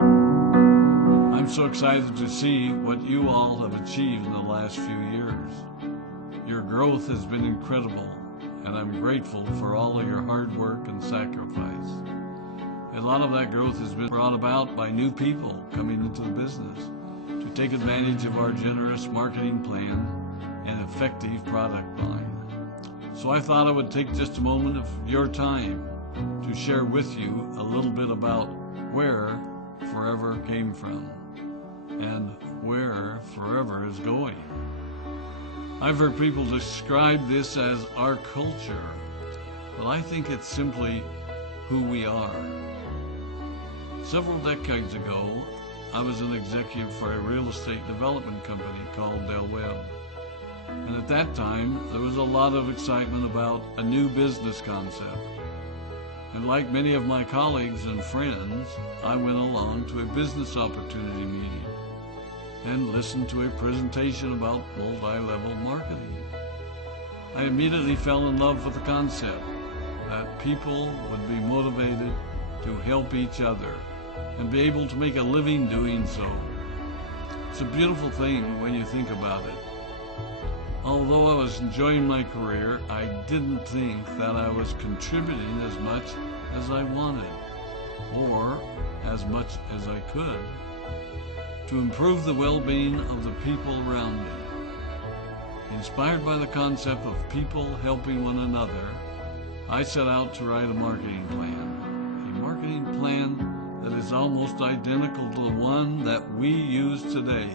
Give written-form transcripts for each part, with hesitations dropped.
I'm so excited to see what you all have achieved in the last few years. Your growth has been incredible, and I'm grateful for all of your hard work and sacrifice. A lot of that growth has been brought about by new people coming into the business to take advantage of our generous marketing plan and effective product line. So I thought I would take just a moment of your time to share with you a little bit about where Forever came from and where Forever is going. I've heard people describe this as our culture, but I think it's simply who we are. Several decades ago, I was an executive for a real estate development company called Del Webb. And at that time, there was a lot of excitement about a new business concept. And like many of my colleagues and friends, I went along to a business opportunity meeting and listened to a presentation about multi-level marketing. I immediately fell in love with the concept that people would be motivated to help each other and be able to make a living doing so. It's a beautiful thing when you think about it. Although I was enjoying my career, I didn't think that I was contributing as much as I wanted, or as much as I could, to improve the well-being of the people around me. Inspired by the concept of people helping one another, I set out to write a marketing plan that is almost identical to the one that we use today.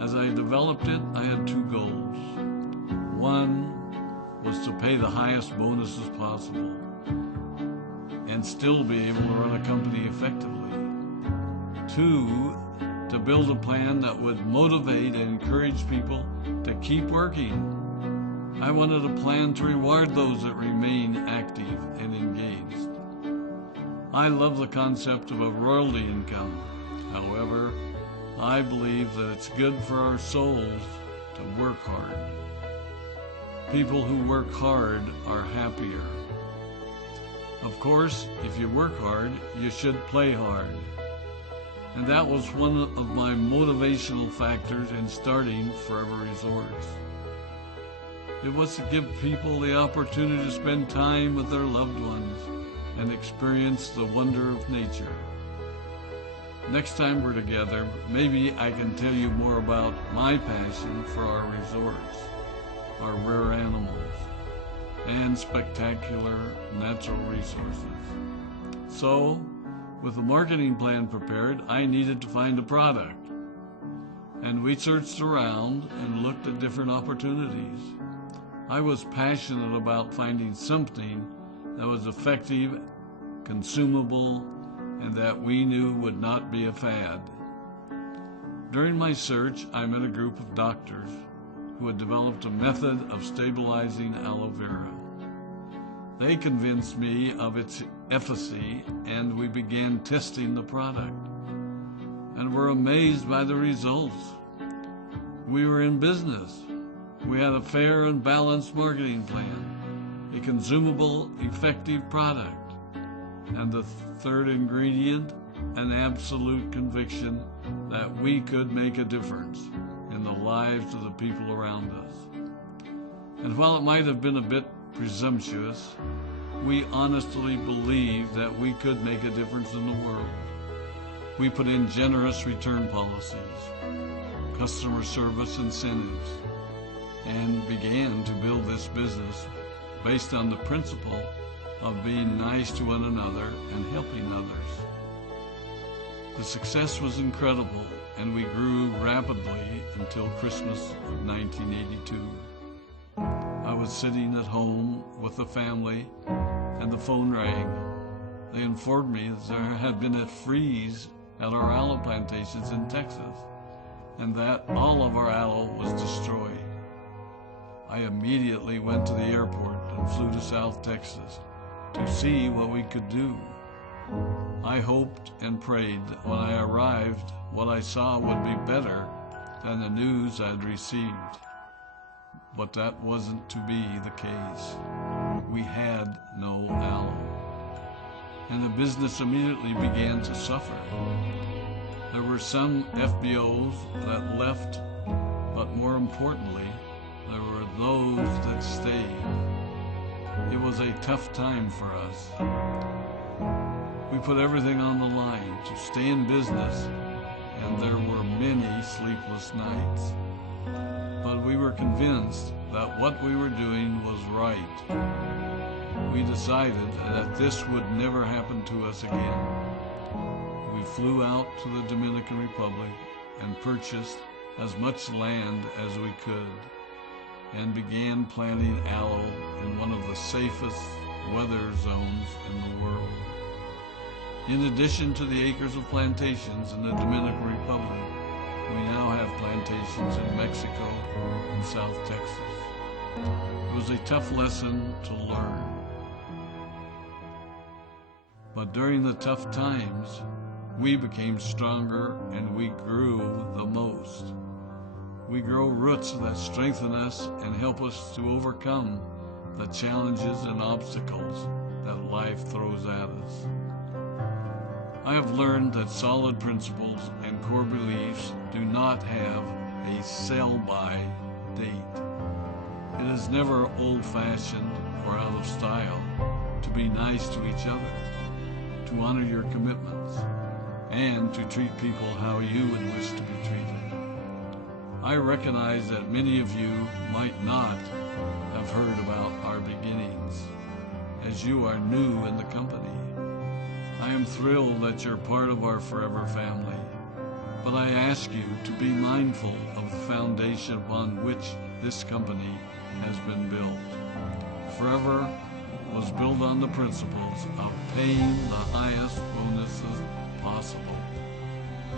As I developed it, I had two goals. One was to pay the highest bonuses possible and still be able to run a company effectively. Two, to build a plan that would motivate and encourage people to keep working. I wanted a plan to reward those that remain active and engaged. I love the concept of a royalty income. However, I believe that it's good for our souls to work hard. People who work hard are happier. Of course, if you work hard, you should play hard. And that was one of my motivational factors in starting Forever Resorts. It was to give people the opportunity to spend time with their loved ones and experience the wonder of nature. Next time we're together, maybe I can tell you more about my passion for our resorts, our rare animals, and spectacular natural resources. So, with the marketing plan prepared, I needed to find a product. And we searched around and looked at different opportunities. I was passionate about finding something that was effective, consumable, and that we knew would not be a fad. During my search, I met a group of doctors who had developed a method of stabilizing aloe vera. They convinced me of its efficacy, and we began testing the product, and were amazed by the results. We were in business. We had a fair and balanced marketing plan, a consumable, effective product, and the third ingredient, an absolute conviction that we could make a difference in the lives of the people around us. And while it might have been a bit presumptuous, we honestly believed that we could make a difference in the world. We put in generous return policies, customer service incentives, and began to build this business based on the principle of being nice to one another and helping others. The success was incredible, and we grew rapidly until Christmas of 1982. I was sitting at home with the family, and the phone rang. They informed me that there had been a freeze at our aloe plantations in Texas, and that all of our aloe was destroyed. I immediately went to the airport and flew to South Texas to see what we could do. I hoped and prayed that when I arrived, what I saw would be better than the news I'd received. But that wasn't to be the case. We had no aloe. and the business immediately began to suffer. There were some FBOs that left, but more importantly, there were those that stayed. It was a tough time for us. We put everything on the line to stay in business, and there were many sleepless nights. But we were convinced that what we were doing was right. We decided that this would never happen to us again. We flew out to the Dominican Republic and purchased as much land as we could and began planting aloe in one of the safest weather zones in the world. In addition to the acres of plantations in the Dominican Republic, we now have plantations in Mexico and South Texas. It was a tough lesson to learn. But during the tough times, we became stronger and we grew the most. We grow roots that strengthen us and help us to overcome the challenges and obstacles that life throws at us. I have learned that solid principles and core beliefs do not have a sell-by date. It is never old-fashioned or out of style to be nice to each other, to honor your commitments, and to treat people how you would wish to be treated. I recognize that many of you might not have heard about our beginnings, as you are new in the company. I am thrilled that you're part of our forever family, but I ask you to be mindful of the foundation upon which this company has been built. Forever was built on the principles of paying the highest bonuses possible,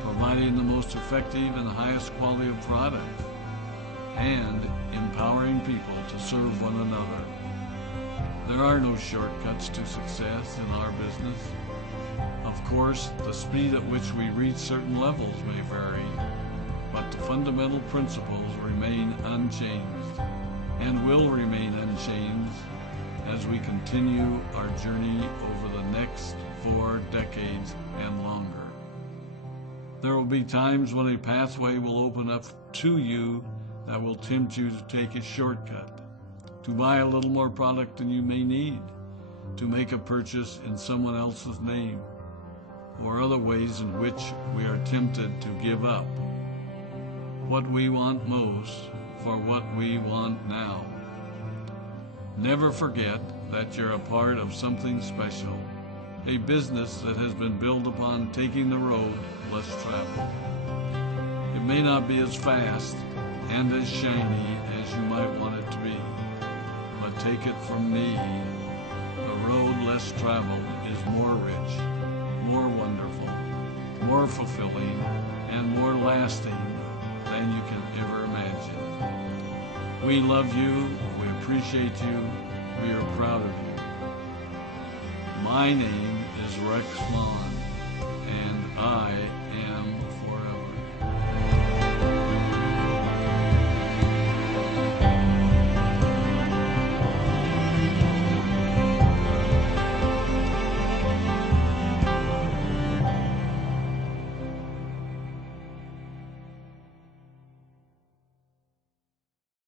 providing the most effective and highest quality of product, and empowering people to serve one another. There are no shortcuts to success in our business. Of course, the speed at which we reach certain levels may vary, but the fundamental principles remain unchanged and will remain unchanged as we continue our journey over the next 4 decades and longer. There will be times when a pathway will open up to you that will tempt you to take a shortcut, to buy a little more product than you may need, to make a purchase in someone else's name, or other ways in which we are tempted to give up what we want most for what we want now. Never forget that you're a part of something special, a business that has been built upon taking the road less traveled. It may not be as fast and as shiny as you might want it to be, but take it from me, the road less traveled is more rich, more wonderful, more fulfilling, and more lasting than you can ever imagine. We love you, we appreciate you, we are proud of you. My name is Rex Vaughn, and I am